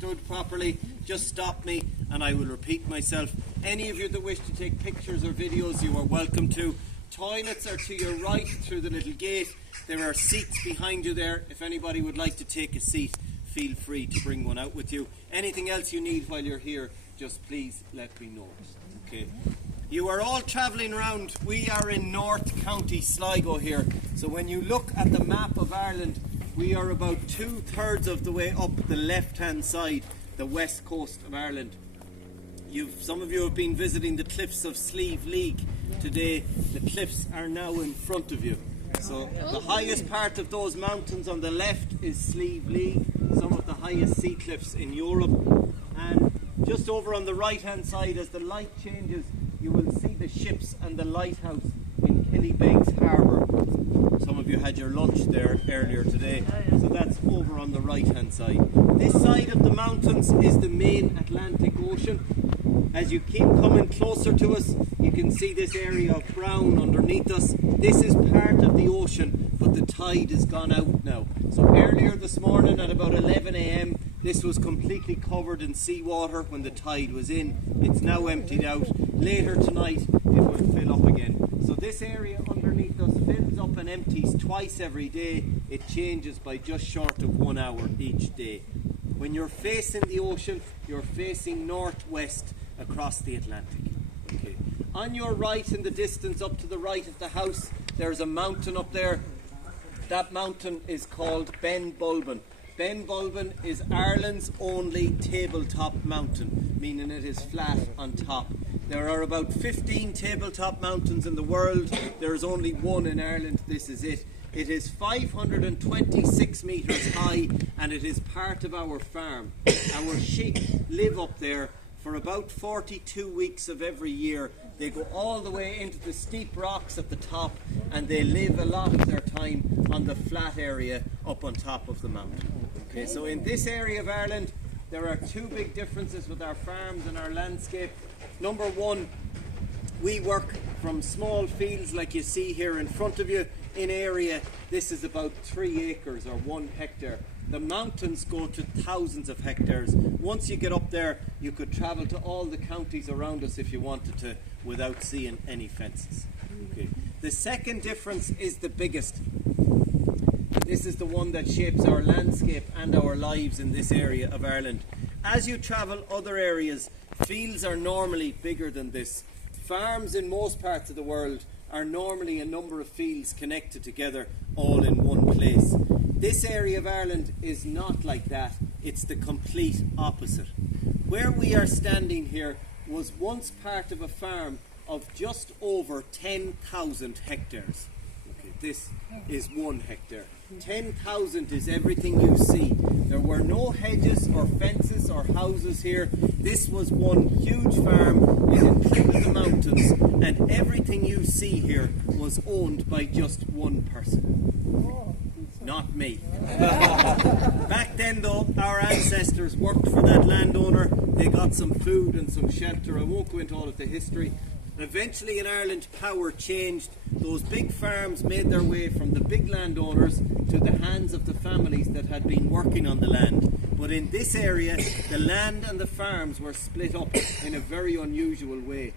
stood properly, just stop me and I will repeat myself. Any of you that wish to take pictures or videos, you are welcome to. Toilets are to your right through the little gate. There are seats behind you there. If anybody would like to take a seat, feel free to bring one out with you. Anything else you need while you're here, just please let me know. Okay. You are all travelling around. We are in North County Sligo here. So when you look at the map of Ireland, we are about 2/3 of the way up the left-hand side, the west coast of Ireland. Some of you have been visiting the cliffs of Slieve League today. The cliffs are now in front of you. So the highest part of those mountains on the left is Slieve League, some of the highest sea cliffs in Europe. And just over on the right-hand side, as the light changes, you will see the ships and the lighthouse in Killybegs Harbour. Some of you had your lunch there earlier today, so that's over on the right-hand side. This side of the mountains is the main Atlantic Ocean. As you keep coming closer to us, you can see this area of brown underneath us. This is part of the ocean, but the tide has gone out now. So earlier this morning at about 11 a.m, this was completely covered in seawater when the tide was in. It's now emptied out. Later tonight, it will fill up again. So this area underneath us fills up and empties twice every day. It changes by just short of 1 hour each day. When you're facing the ocean, you're facing northwest across the Atlantic. Okay. On your right, in the distance up to the right of the house, there's a mountain up there. That mountain is called Ben Bulben. Ben Bulben is Ireland's only tabletop mountain, meaning it is flat on top. There are about 15 tabletop mountains in the world. There is only one in Ireland. This is it. It is 526 metres high and it is part of our farm. Our sheep live up there for about 42 weeks of every year. They go all the way into the steep rocks at the top and they live a lot of their time on the flat area up on top of the mountain. Okay, so in this area of Ireland, there are two big differences with our farms and our landscape. Number one, we work from small fields like you see here in front of you in area. This is about 3 acres or 1 hectare. The mountains go to thousands of hectares. Once you get up there, you could travel to all the counties around us if you wanted to without seeing any fences. Okay. The second difference is the biggest. This is the one that shapes our landscape and our lives in this area of Ireland. As you travel other areas, fields are normally bigger than this. Farms in most parts of the world are normally a number of fields connected together all in one place. This area of Ireland is not like that. It's the complete opposite. Where we are standing here was once part of a farm of just over 10,000 hectares. Okay, this is 1 hectare. 10,000 is everything you see. There were no hedges or fences or houses here. This was one huge farm. It included the mountains, and everything you see here was owned by just one person. Not me. Back then though, our ancestors worked for that landowner. They got some food and some shelter. I won't go into all of the history. Eventually in Ireland, power changed. Those big farms made their way from the big landowners to the hands of the families that had been working on the land. But in this area, the land and the farms were split up in a very unusual way.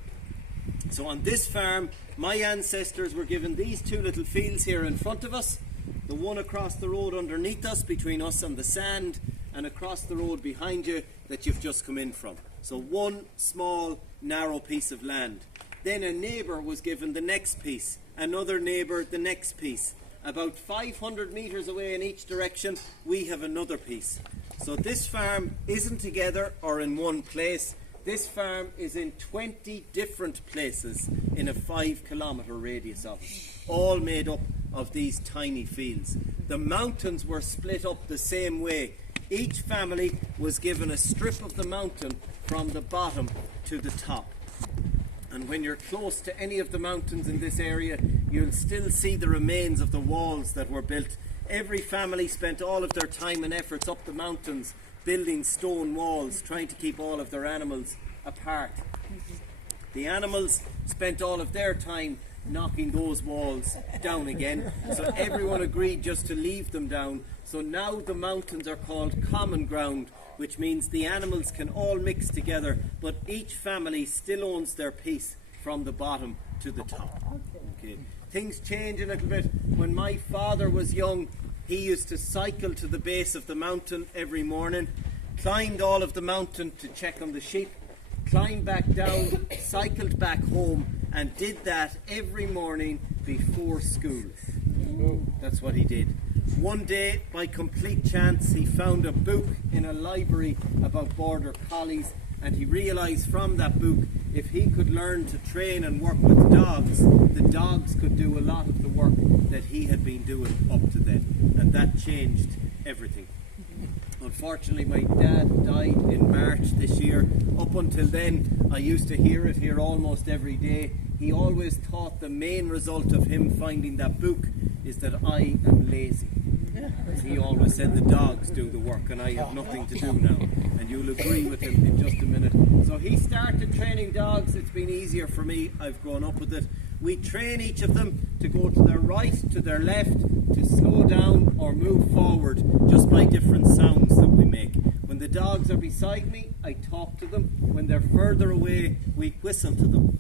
So on this farm, my ancestors were given these 2 little fields here in front of us, the one across the road underneath us, between us and the sand, and across the road behind you that you've just come in from. So one small, narrow piece of land. Then a neighbour was given the next piece, another neighbour the next piece. About 500 metres away in each direction, we have another piece. So this farm isn't together or in one place. This farm is in 20 different places in a 5-kilometre radius of it, all made up of these tiny fields. The mountains were split up the same way. Each family was given a strip of the mountain from the bottom to the top. And when you're close to any of the mountains in this area, you'll still see the remains of the walls that were built. Every family spent all of their time and efforts up the mountains, building stone walls, trying to keep all of their animals apart. The animals spent all of their time knocking those walls down again, so everyone agreed just to leave them down. So now the mountains are called common ground, which means the animals can all mix together, but each family still owns their piece from the bottom to the top. Okay. Things change a little bit. When my father was young, he used to cycle to the base of the mountain every morning, climbed all of the mountain to check on the sheep, climbed back down, cycled back home, and did that every morning before school. That's what he did. One day, by complete chance, he found a book in a library about border collies, and he realised from that book, if he could learn to train and work with dogs, the dogs could do a lot of the work that he had been doing up to then. And that changed everything. Unfortunately, my dad died in March this year. Up until then, I used to hear it here almost every day. He always thought the main result of him finding that book is that I am lazy. He always said the dogs do the work and I have nothing to do now. And you'll agree with him in just a minute. So he started training dogs. It's been easier for me. I've grown up with it. We train each of them to go to their right, to their left, to slow down or move forward just by different sounds that we make. When the dogs are beside me, I talk to them. When they're further away, we whistle to them.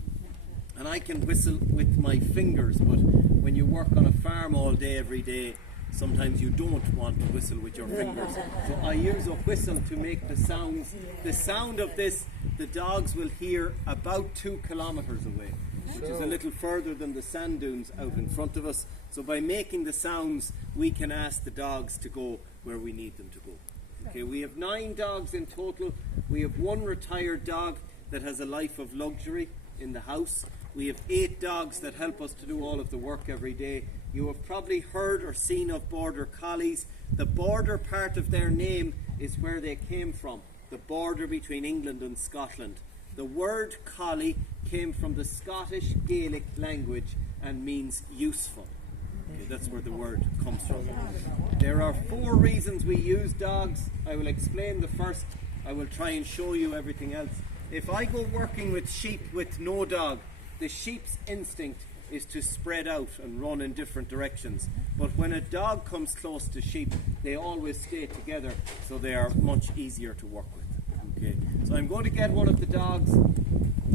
And I can whistle with my fingers, but when you work on a farm all day, every day, sometimes you don't want to whistle with your fingers. So I use a whistle to make the sounds. The sound of this, the dogs will hear about 2 kilometers away, which is a little further than the sand dunes out in front of us. So by making the sounds, we can ask the dogs to go where we need them to go. Okay, we have 9 dogs in total. We have 1 retired dog that has a life of luxury in the house. We have 8 dogs that help us to do all of the work every day. You have probably heard or seen of border collies. The border part of their name is where they came from, the border between England and Scotland. The word collie came from the Scottish Gaelic language and means useful. Okay, that's where the word comes from. There are 4 reasons we use dogs. I will explain the first. I will try and show you everything else. If I go working with sheep with no dog, the sheep's instinct is to spread out and run in different directions. But when a dog comes close to sheep, they always stay together, so they are much easier to work with. Okay, so I'm going to get one of the dogs.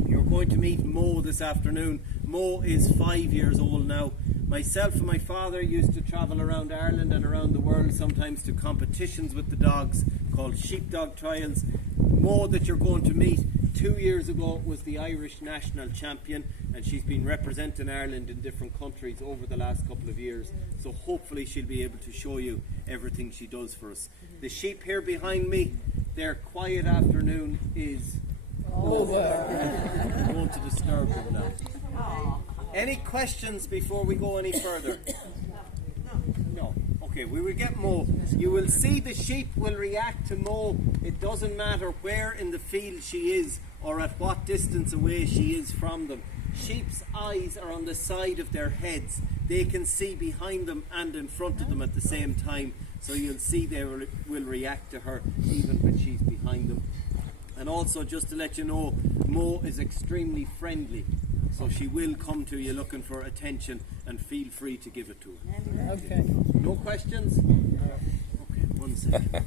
You're going to meet Mo this afternoon. Mo is 5 years old now. Myself and my father used to travel around Ireland and around the world, sometimes to competitions with the dogs called Sheepdog trials. Mo that you're going to meet 2 years ago was the Irish national champion, and she's been representing Ireland in different countries over the last couple of years. So hopefully she'll be able to show you everything she does for us. The sheep here behind me, their quiet afternoon is over. I want to disturb them now. Any questions before we go any further? No. Okay, we will get Mo. You will see the sheep will react to Mo. It doesn't matter where in the field she is or at what distance away she is from them. Sheep's eyes are on the side of their heads. They can see behind them and in front of them at the same time. So you'll see they will react to her even when she's behind them. And also, just to let you know, Mo is extremely friendly. So she will come to you looking for attention, and feel free to give it to her. Okay. No questions? Okay, 1 second.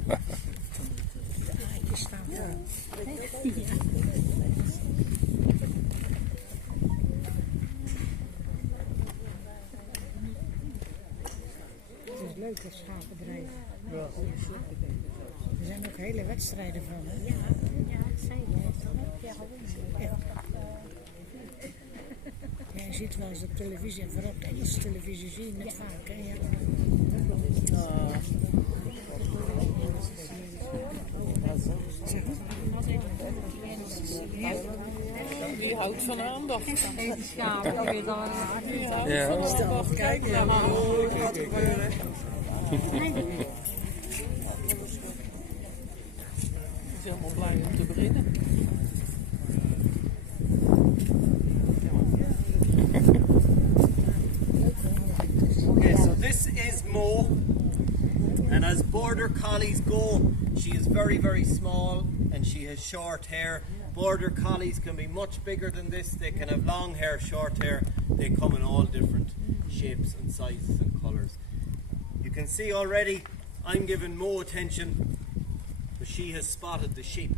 Het is leuk, het schaapbedrijf. Er zijn ook hele wedstrijden van. Hè? Ja, zeker. Ja, Ja, je ziet wel eens op televisie, en vooral op de Engelse televisie zie je het vaak. Hè? Ja. Die houdt van aandacht. Even schapen, weer dan. Ja. Stel, kijk, ja, maar wat gebeuren. Is helemaal blij om te beginnen. Okay, so this is Mo, and as border collies go, she is very, very small and she has short hair. Border collies can be much bigger than this. They can have long hair, short hair. They come in all different shapes and sizes and colours. You can see already I'm giving Mo attention. The she has spotted the sheep.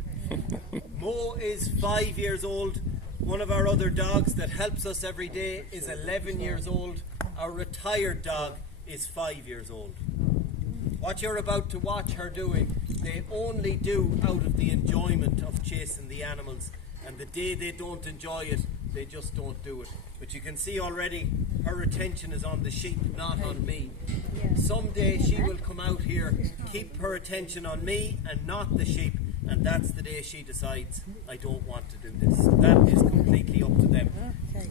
Mo is 5 years old. One of our other dogs that helps us every day is 11 years old. Our retired dog is 5 years old. What you're about to watch her doing, they only do out of the enjoyment of chasing the animals. And the day they don't enjoy it, they just don't do it. But you can see already her attention is on the sheep, not on me. Someday she will come out here, keep her attention on me and not the sheep, and that's the day she decides, I don't want to do this. So that is completely up to them.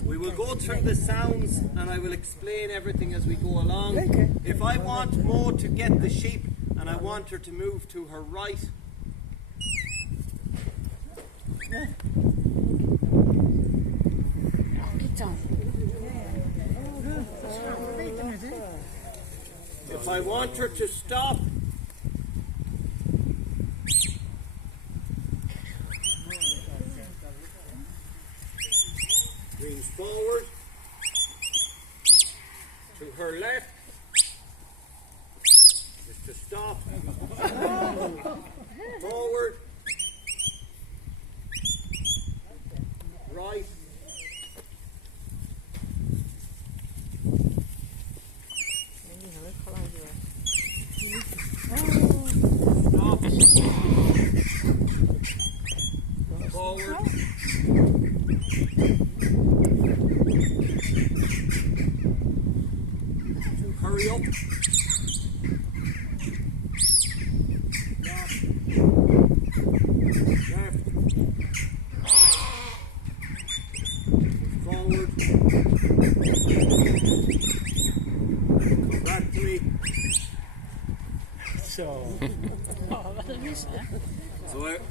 We will go through the sounds and I will explain everything as we go along. If I want Mo to get the sheep and I want her to move to her right, if I want her to stop, brings forward, to her left, is to stop, forward, right, stop, forward, hurry up, left, forward, come back to me. So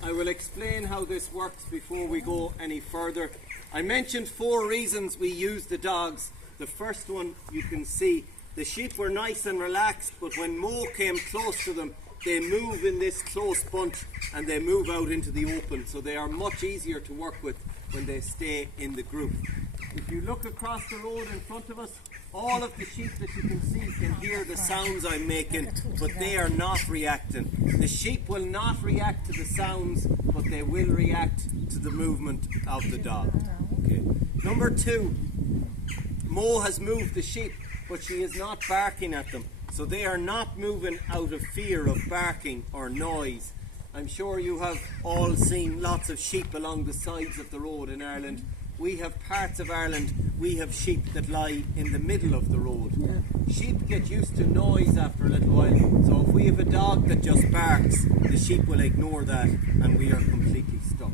I will explain how this works before we go any further. I mentioned 4 reasons we use the dogs. The first one you can see, the sheep were nice and relaxed, but when Mo came close to them, they move in this close bunch and they move out into the open, so they are much easier to work with when they stay in the group. If you look across the road in front of us, all of the sheep that you can see can hear the sounds I'm making, but they are not reacting. The sheep will not react to the sounds, but they will react to the movement of the dog. Okay. Number 2, Mo has moved the sheep, but she is not barking at them. So they are not moving out of fear of barking or noise. I'm sure you have all seen lots of sheep along the sides of the road in Ireland. We have parts of Ireland, we have sheep that lie in the middle of the road. Sheep get used to noise after a little while, so if we have a dog that just barks, the sheep will ignore that and we are completely stuck.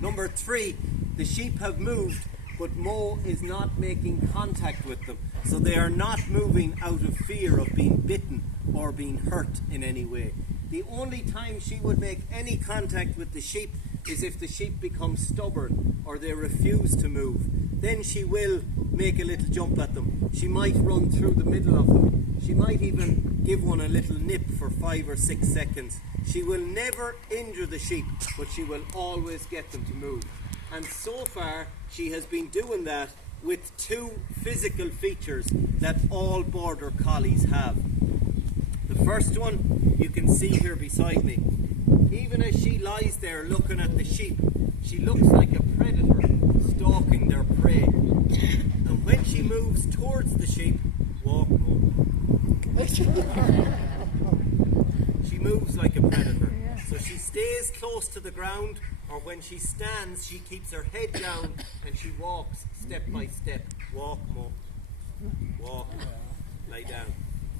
Number 3, the sheep have moved, but Mo is not making contact with them, so they are not moving out of fear of being bitten or being hurt in any way. The only time she would make any contact with the sheep is if the sheep become stubborn or they refuse to move. Then she will make a little jump at them. She might run through the middle of them. She might even give one a little nip for 5 or 6 seconds. She will never injure the sheep, but she will always get them to move. And so far, she has been doing that with 2 physical features that all border collies have. The first one you can see here beside me. Even as she lies there looking at the sheep, she looks like a predator stalking their prey. And when she moves towards the sheep, walk Mo. She moves like a predator. So she stays close to the ground, or when she stands, she keeps her head down and she walks step by step. Walk Mo. Walk. Lie down.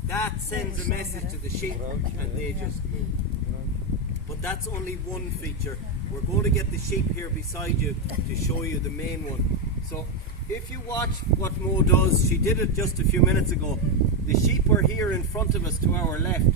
That sends a message to the sheep and they just move. But that's only one feature. We're going to get the sheep here beside you to show you the main one. So if you watch what Mo does, she did it just a few minutes ago. The sheep were here in front of us to our left,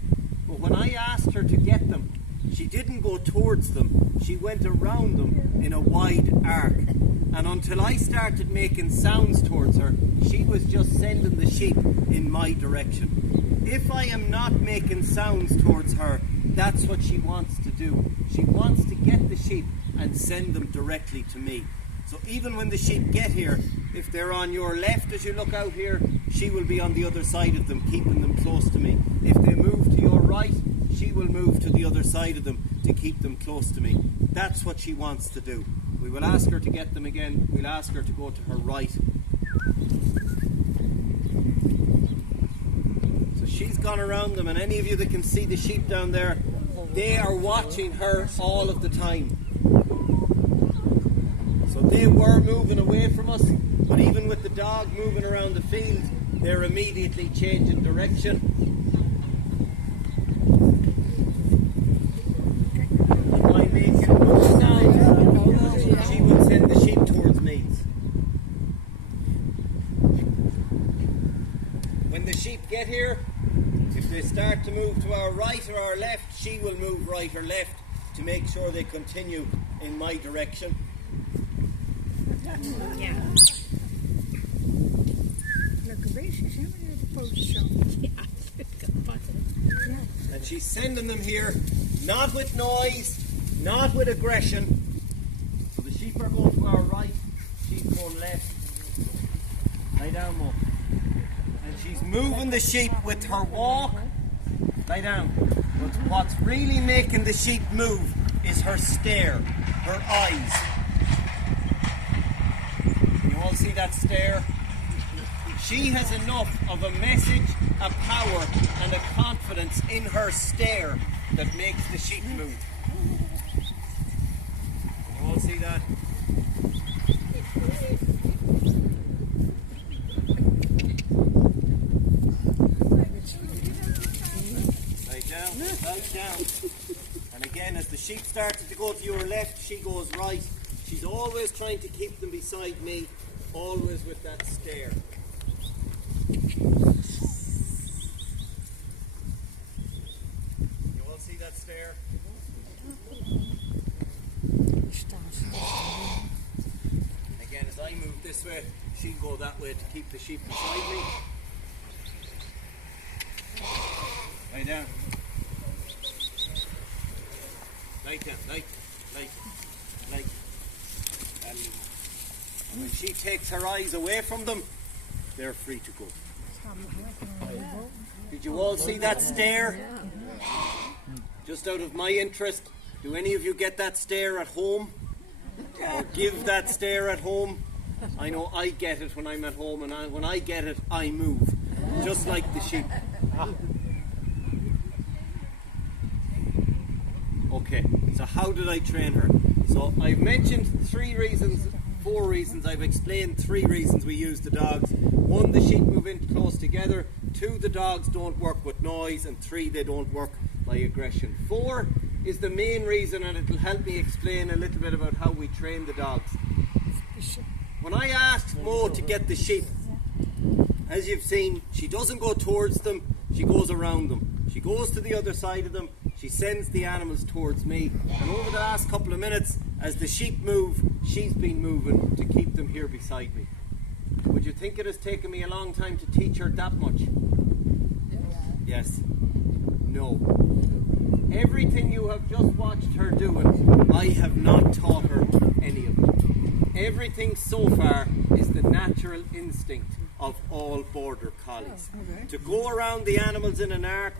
but when I asked her to get them, she didn't go towards them, she went around them in a wide arc. And until I started making sounds towards her, she was just sending the sheep in my direction. If I am not making sounds towards her, that's what she wants to do. She wants to get the sheep and send them directly to me. So even when the sheep get here, if they're on your left as you look out here, she will be on the other side of them, keeping them close to me. If they move to your right, she will move to the other side of them to keep them close to me. That's what she wants to do. We will ask her to get them again. We'll ask her to go to her right. So she's gone around them, and any of you that can see the sheep down there, they are watching her all of the time. So they were moving away from us, but even with the dog moving around the field, they're immediately changing direction. If I make it move now, she will send the sheep towards me. When the sheep get here, if they start to move to our right or our left, she will move right or left to make sure they continue in my direction. Ja. Leuke beestjes, hè, wanneer de pootjes zo. Ja, dat kan pakken. Ja. And she's sending them here, not with noise, not with aggression. So the sheep are going to our right, she's going left. Lie down, Mo. And she's moving the sheep with her walk. Lie down. But what's really making the sheep move is her stare, her eyes. You all see that stare? She has enough of a message, a power, and a confidence in her stare that makes the sheep move. You all see that? Lie down. And again, as the sheep started to go to your left, she goes right. She's always trying to keep them beside me, always with that stare. You all see that stare? And again, as I move this way, she'll go that way to keep the sheep beside me. Lie down. Lie down, lie. And when she takes her eyes away from them, they're free to go. Did you all see that stare? Just out of my interest, do any of you get that stare at home? Or give that stare at home? I know I get it when I'm at home, and when I get it, I move. Just like the sheep. Okay, so how did I train her? So I've mentioned 4 reasons, I've explained 3 reasons we use the dogs. 1, the sheep move in close together. 2, the dogs don't work with noise. And 3, they don't work by aggression. 4 is the main reason, and it'll help me explain a little bit about how we train the dogs. When I asked Mo to get the sheep, as you've seen, she doesn't go towards them, she goes around them. She goes to the other side of them, she sends the animals towards me, and over the last couple of minutes, as the sheep move, she's been moving to keep them here beside me. Would you think it has taken me a long time to teach her that much? Yes. No. Everything you have just watched her doing, I have not taught her any of it. Everything so far is the natural instinct of all border collies. To go around the animals in an arc,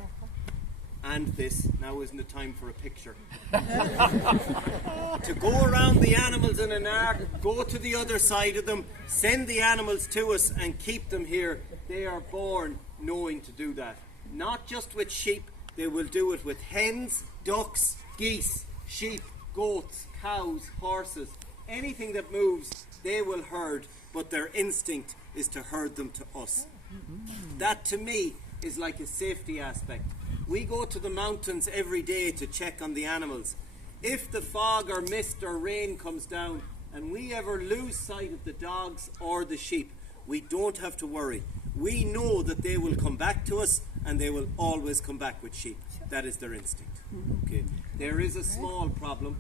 and this, now isn't the time for a picture. To go around the animals in an arc, go to the other side of them, send the animals to us and keep them here. They are born knowing to do that. Not just with sheep, they will do it with hens, ducks, geese, sheep, goats, cows, horses. Anything that moves, they will herd, but their instinct is to herd them to us. That to me is like a safety aspect. We go to the mountains every day to check on the animals. If the fog or mist or rain comes down and we ever lose sight of the dogs or the sheep, we don't have to worry. We know that they will come back to us, and they will always come back with sheep. That is their instinct. Okay. There is a small problem.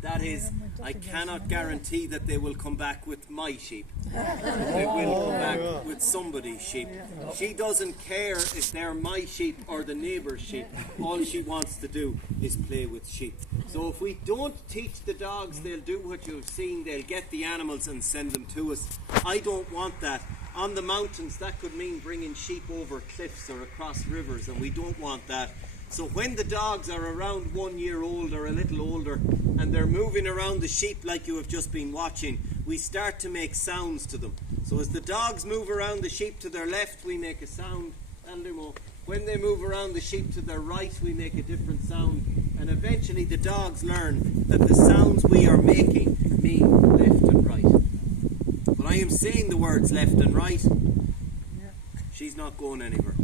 That is, I cannot guarantee that they will come back with my sheep. They will come back with somebody's sheep. She doesn't care if they're my sheep or the neighbour's sheep. All she wants to do is play with sheep. So if we don't teach the dogs, they'll do what you've seen. They'll get the animals and send them to us. I don't want that. On the mountains, that could mean bringing sheep over cliffs or across rivers, and we don't want that. So when the dogs are around 1 year old or a little older and they're moving around the sheep like you have just been watching, we start to make sounds to them. So as the dogs move around the sheep to their left, we make a sound. When they move around the sheep to their right, we make a different sound. And eventually the dogs learn that the sounds we are making mean left and right. But I am saying the words left and right. She's not going anywhere.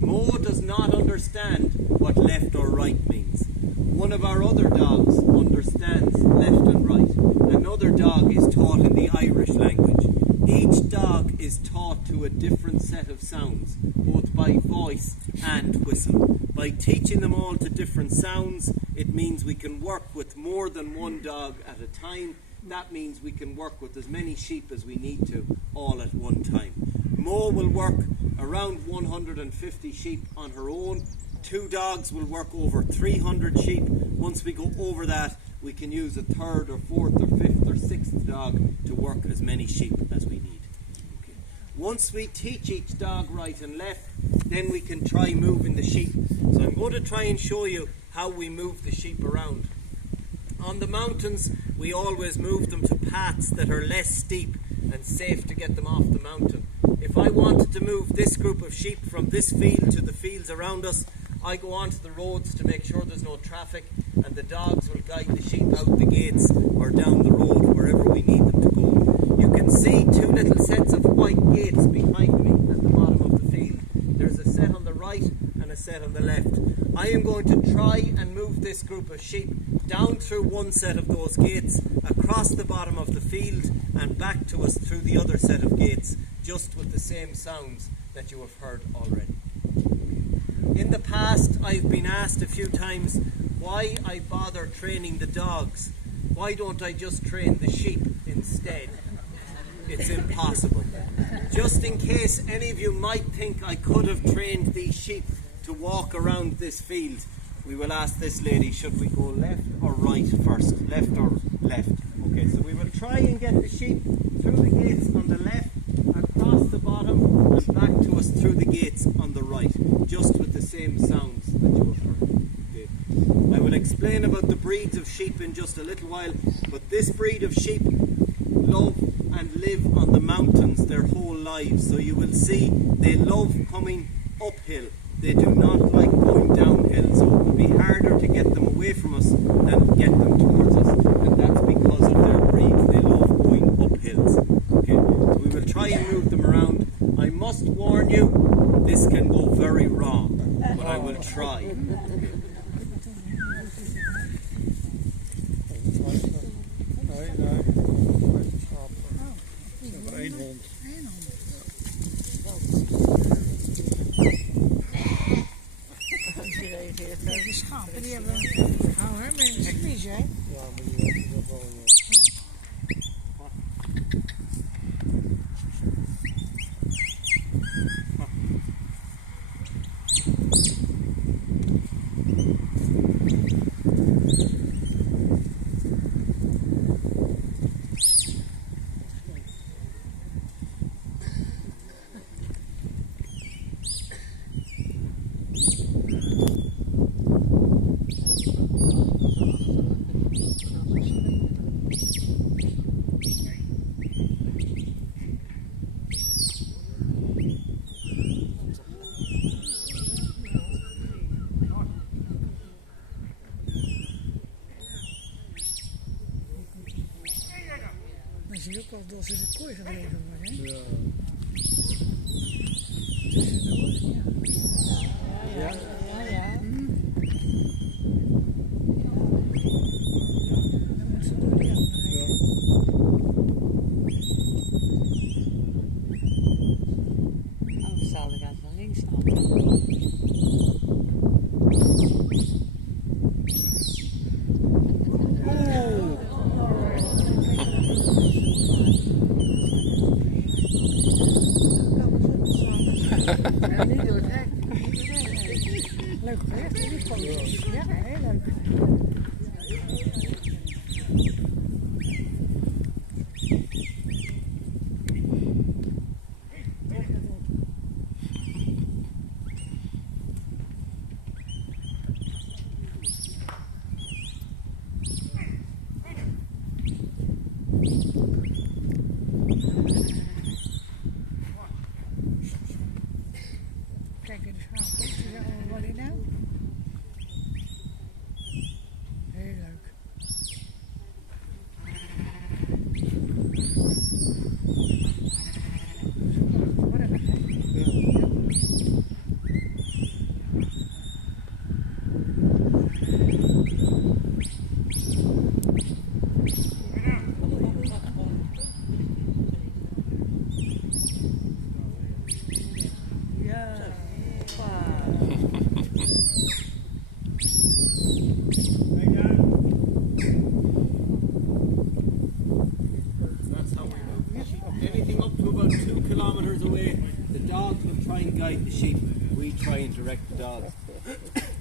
Mo does not understand what left or right means. One of our other dogs understands left and right. Another dog is taught in the Irish language. Each dog is taught to a different set of sounds, both by voice and whistle. By teaching them all to different sounds, it means we can work with more than one dog at a time. That means we can work with as many sheep as we need to, all at one time. Mo will work around 150 sheep on her own. 2 dogs will work over 300 sheep. Once we go over that, we can use a 3rd or 4th or 5th or 6th dog to work as many sheep as we need. Okay. Once we teach each dog right and left, then we can try moving the sheep. So I'm going to try and show you how we move the sheep around. On the mountains, we always move them to paths that are less steep and safe to get them off the mountain. If I wanted to move this group of sheep from this field to the fields around us, I go onto the roads to make sure there's no traffic, and the dogs will guide the sheep out the gates or down the road wherever we need them to go. You can see 2 little sets of white gates behind me at the bottom of the field. There's a set on the right and a set on the left. I am going to try and move this group of sheep down through one set of those gates, across the bottom of the field and back to us through the other set of gates, just with the same sounds that you have heard already. In the past, I've been asked a few times why I bother training the dogs. Why don't I just train the sheep instead? It's impossible. Just in case any of you might think I could have trained these sheep to walk around this field, we will ask this lady, should we go left or right first? Left or left? Okay, so we will try and get the sheep through the gates on the left, across the bottom and back to us through the gates on the right, just with the same sounds that you have heard. Okay. I will explain about the breeds of sheep in just a little while, but this breed of sheep love and live on the mountains their whole lives. So you will see they love coming uphill. They do not like going downhill, so it will be harder to get them away from us than get them towards us, and that's because of their breed. They love going up hills. Okay, so we will try and move them around. I must warn you, this can go very wrong, but I will try. Die schapen die hebben houden mensen mis, hè? Ja, maar die hebben dat wel. Dan zie je ook al dat ze de kooi gedreven worden, hè? Ja. Tussendoor, ja. Ja. Dan moeten ze door die andere heen. Anders zal ik uit naar links staan. Ja, niet door het hek. Leuk geweest, die foto's. Ja, heel leuk. dogs will try and guide the sheep. We try and direct the dogs.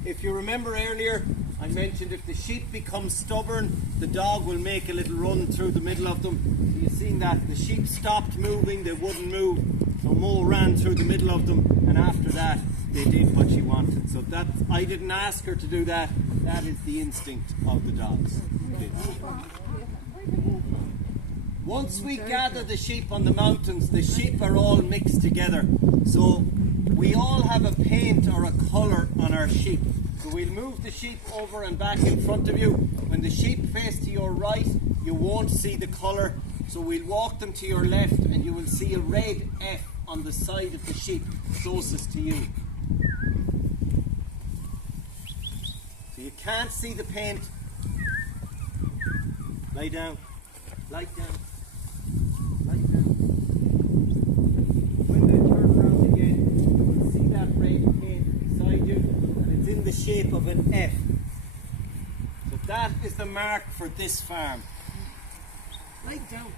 If you remember earlier, I mentioned if the sheep become stubborn, the dog will make a little run through the middle of them. So you've seen that. The sheep stopped moving, they wouldn't move. So Mo ran through the middle of them, and after that, they did what she wanted. So that, I didn't ask her to do that. That is the instinct of the dogs. Okay. Once we gather the sheep on the mountains, the sheep are all mixed together. So we all have a paint or a colour on our sheep. So we'll move the sheep over and back in front of you. When the sheep face to your right, you won't see the colour. So we'll walk them to your left and you will see a red F on the side of the sheep closest to you. So you can't see the paint. Lie down. Lie down. Lie down. When they turn around again, you will see that red paint beside you, and it's in the shape of an F. So that is the mark for this farm. Lie down.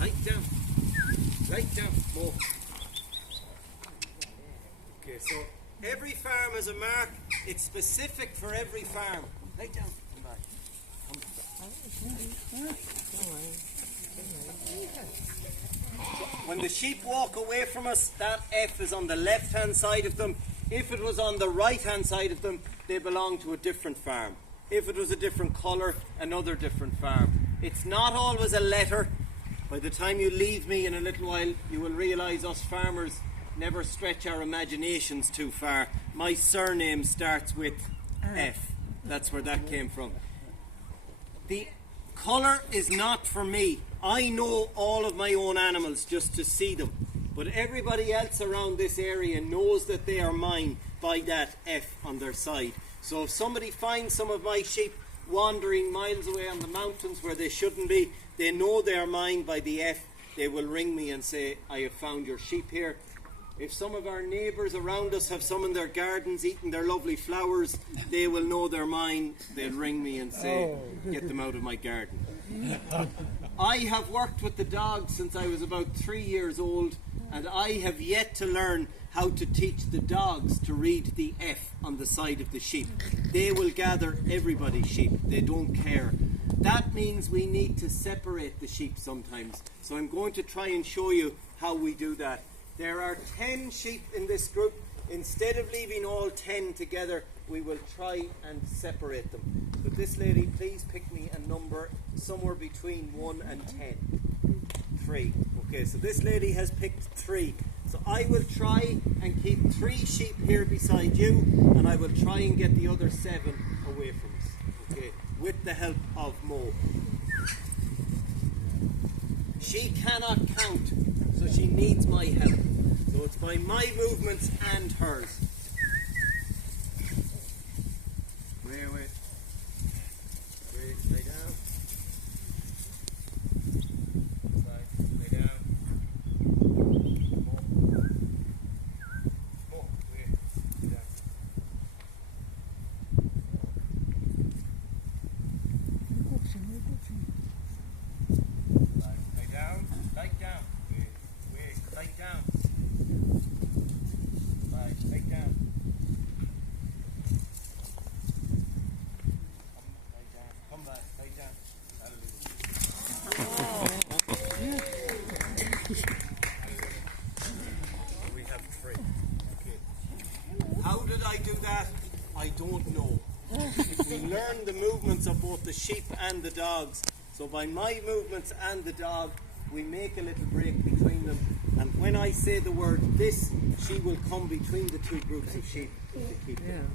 Lie down. Lie down. More. Okay, so every farm has a mark. It's specific for every farm. Lie down. Come back. When the sheep walk away from us, that F is on the left hand side of them. If it was on the right hand side of them, they belong to a different farm. If it was a different colour, another different farm. It's not always a letter. By the time you leave me in a little while, you will realise us farmers never stretch our imaginations too far. My surname starts with F. That's where that came from. The colour is not for me. I know all of my own animals just to see them. But everybody else around this area knows that they are mine by that F on their side. So if somebody finds some of my sheep wandering miles away on the mountains where they shouldn't be, they know they are mine by the F. They will ring me and say, I have found your sheep here. If some of our neighbours around us have some in their gardens eating their lovely flowers, they will know they're mine. They'll ring me and say, get them out of my garden. I have worked with the dogs since I was about 3 years old, and I have yet to learn how to teach the dogs to read the F on the side of the sheep. They will gather everybody's sheep. They don't care. That means we need to separate the sheep sometimes. So I'm going to try and show you how we do that. There are 10 sheep in this group. Instead of leaving all 10 together, we will try and separate them. But this lady, please pick me a number somewhere between 1 and 10. 3. Okay, so this lady has picked 3. So I will try and keep 3 sheep here beside you, and I will try and get the other 7 away from us. Okay, with the help of Mo. She cannot count, so she needs my help. So it's by my movements and hers. Wait. Lay down. Lay down. More. Wait. Lay down. Lay down. Lay down. Wait. Lay down. Lay down. Come back. Lay down. We have 3. Okay. How did I do that? I don't know. We learn the movements of both the sheep and the dogs. So by my movements and the dog, we make a little break between them. And when I say the word this, she will come between the 2 groups of sheep to keep them.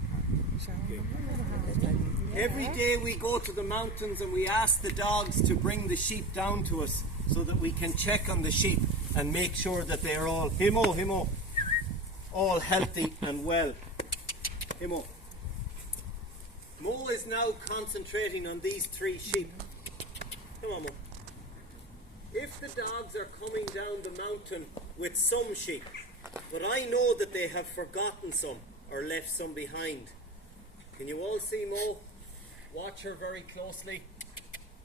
Okay. Every day we go to the mountains and we ask the dogs to bring the sheep down to us so that we can check on the sheep and make sure that they are all himo, all healthy and well. Himo. Mo is now concentrating on these 3 sheep. Come on, Mo. If the dogs are coming down the mountain with some sheep, but I know that they have forgotten some or left some behind. Can you all see Mo? Watch her very closely.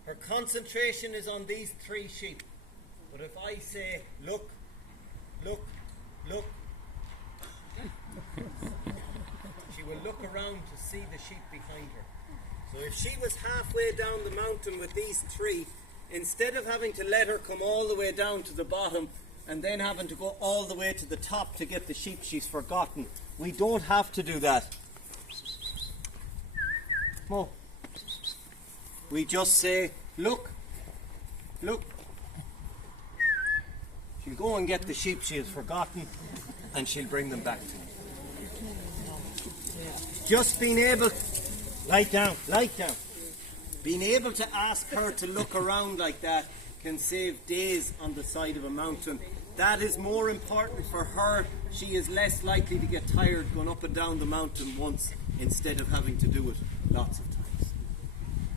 Her concentration is on these 3 sheep. But if I say, look, look, look, she will look around to see the sheep behind her. So if she was halfway down the mountain with these three, instead of having to let her come all the way down to the bottom and then having to go all the way to the top to get the sheep she's forgotten, we don't have to do that. Mo. We just say, look, look. She'll go and get the sheep she has forgotten and she'll bring them back to me. Just being able, lie down. Being able to ask her to look around like that can save days on the side of a mountain. That is more important for her. She is less likely to get tired going up and down the mountain once instead of having to do it lots of times.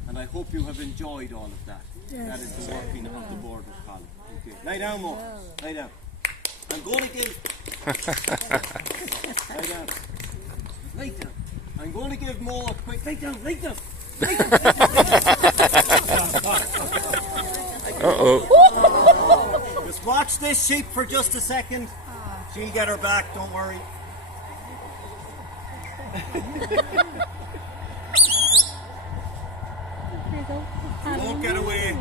And I hope you have enjoyed all of that. Yes. That is the working of the border collie. Okay. Lie down, Mo. Lie down. I'm going to give... Lie down. Lie down. I'm going to give Mo a quick... Lie down. Uh-oh. Just watch this sheep for just a second. She'll get her back, don't worry. She won't get away.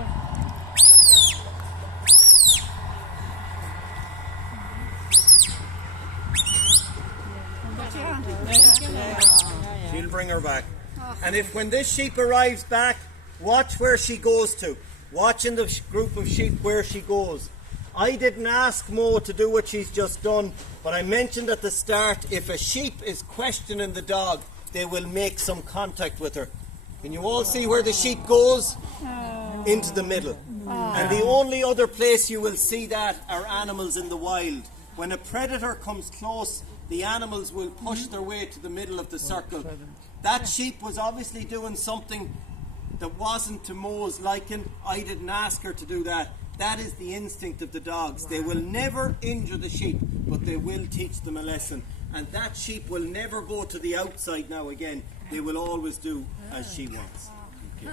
She'll bring her back. And if when this sheep arrives back, watch where she goes to. Watch in the group of sheep where she goes. I didn't ask Mo to do what she's just done, but I mentioned at the start, if a sheep is questioning the dog, they will make some contact with her. Can you all see where the sheep goes? Into the middle. And the only other place you will see that are animals in the wild. When a predator comes close, the animals will push their way to the middle of the circle. That sheep was obviously doing something that wasn't to Mo's liking. I didn't ask her to do that. That is the instinct of the dogs. They will never injure the sheep, but they will teach them a lesson. And that sheep will never go to the outside now again. They will always do as she wants. Okay.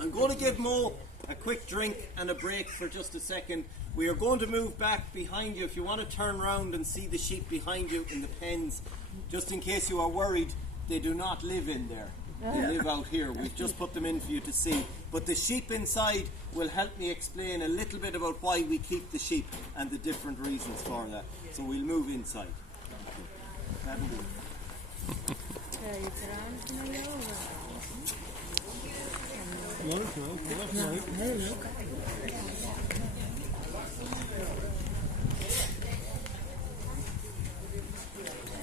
I'm going to give Mo a quick drink and a break for just a second. We are going to move back behind you. If you want to turn around and see the sheep behind you in the pens, just in case you are worried, they do not live in there. They live out here. We've just put them in for you to see. But the sheep inside will help me explain a little bit about why we keep the sheep and the different reasons for that. So we'll move inside. That'll do. Heel leuk.